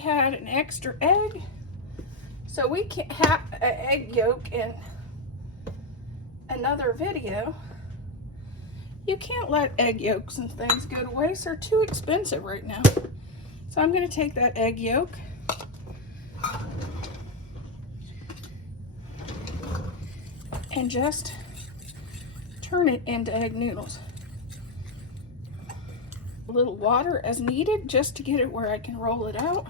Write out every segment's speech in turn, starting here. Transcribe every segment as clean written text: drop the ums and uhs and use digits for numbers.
Had an extra egg, so we can't have an egg yolk in another video. You can't let egg yolks and things go to waste. They're too expensive right now. So I'm going to take that egg yolk and just turn it into egg noodles. A little water as needed just to get it where I can roll it out.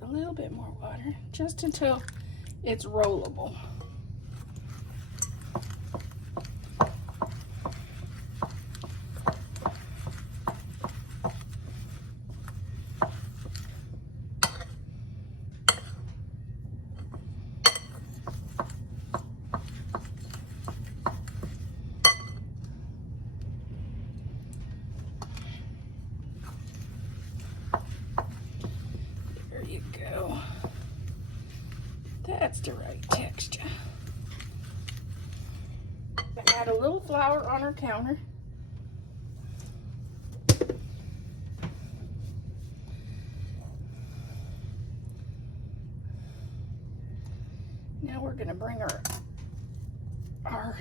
A little bit more water, just until it's rollable. There you go. That's the right texture. Add a little flour on our counter. Now we're going to bring our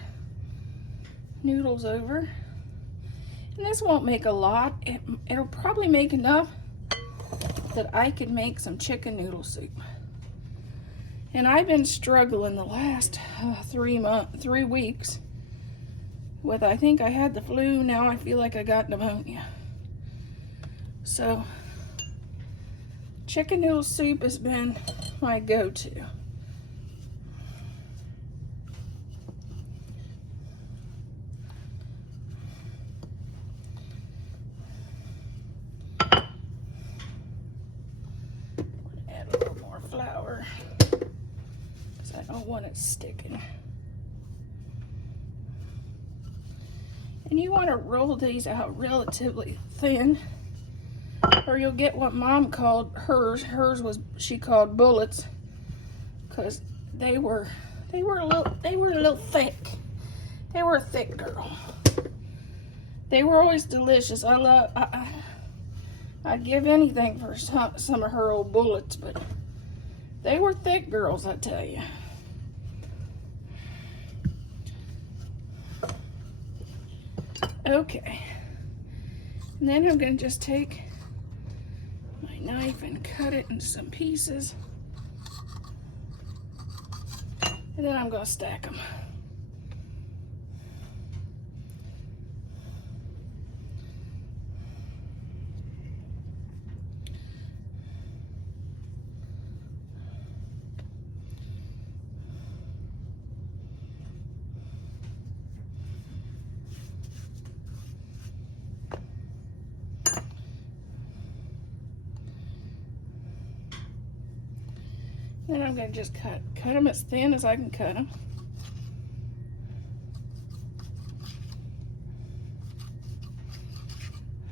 noodles over. And this won't make a lot. It'll probably make enough that I could make some chicken noodle soup. And I've been struggling the last 3 weeks with, I think I had the flu, now I feel like I got pneumonia. So chicken noodle soup has been my go-to. Add a little more flour because I don't want it sticking. And you want to roll these out relatively thin, or you'll get what Mom called hers. Hers was, she called bullets, because they were a little thick. They were a thick girl. They were always delicious. I'd give anything for some of her old bullets, but they were thick girls, I tell you. Okay, and then I'm going to just take my knife and cut it into some pieces, and then I'm going to stack them. Then I'm going to just cut them as thin as I can cut them.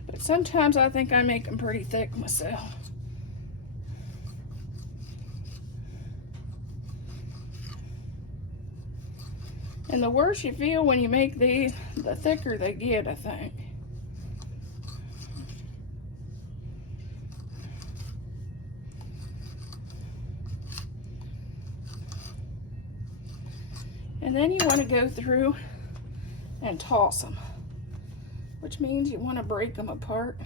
But sometimes I think I make them pretty thick myself. And the worse you feel when you make these, the thicker they get, I think. And then you want to go through and toss them, which means you want to break them apart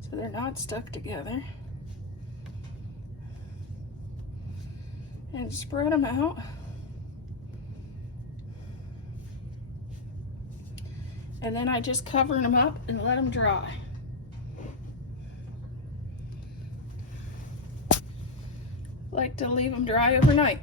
so they're not stuck together. And spread them out. And then I just cover them up and let them dry. Like to leave them dry overnight.